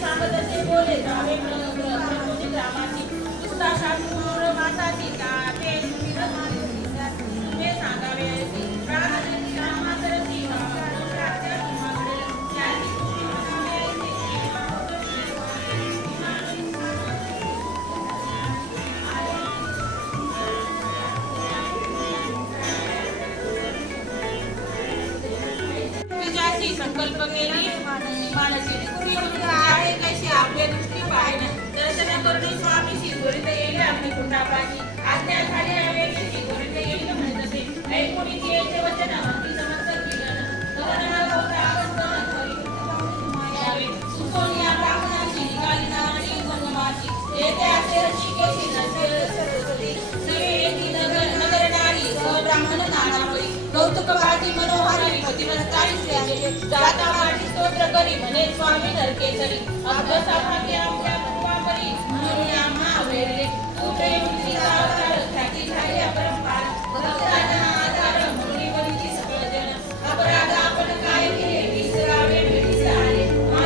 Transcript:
सांगत असे बोले जावे प्रभूजी ग्रामाची पुस्ता शास्त्र माताची का ते तुम्ही सांगावे असे प्राणाची रामाचरती प्राच्या तुम्हाकडे त्याची तुम्ही म्हणावे असे संकल्प केली मानसी कुणी आहे कशी आपल्या दृष्टी पाहिजे दर्शन करून स्वामी शिवरीत येईल आपली कुंडापाची आज्ञा झाली आहे शिवरीत येईल म्हणत असे ऐकून येते वचन भक्ती समर्थ केलं गगना होता आवस्थान हरी सुसोनिया ब्राह्मणाची निघाली नाणी गंगमाची येते असे ऋषिकेशी नसेल सरस्वती सगळे येती नगर नारी ब्राह्मण नानावळी कौतुक पाठी मनोहारी पतिवस्तारी जाता पाठी स्तोत्र करी म्हणे स्वामी नरकेसरी अभ्यासा भाग्य आमच्या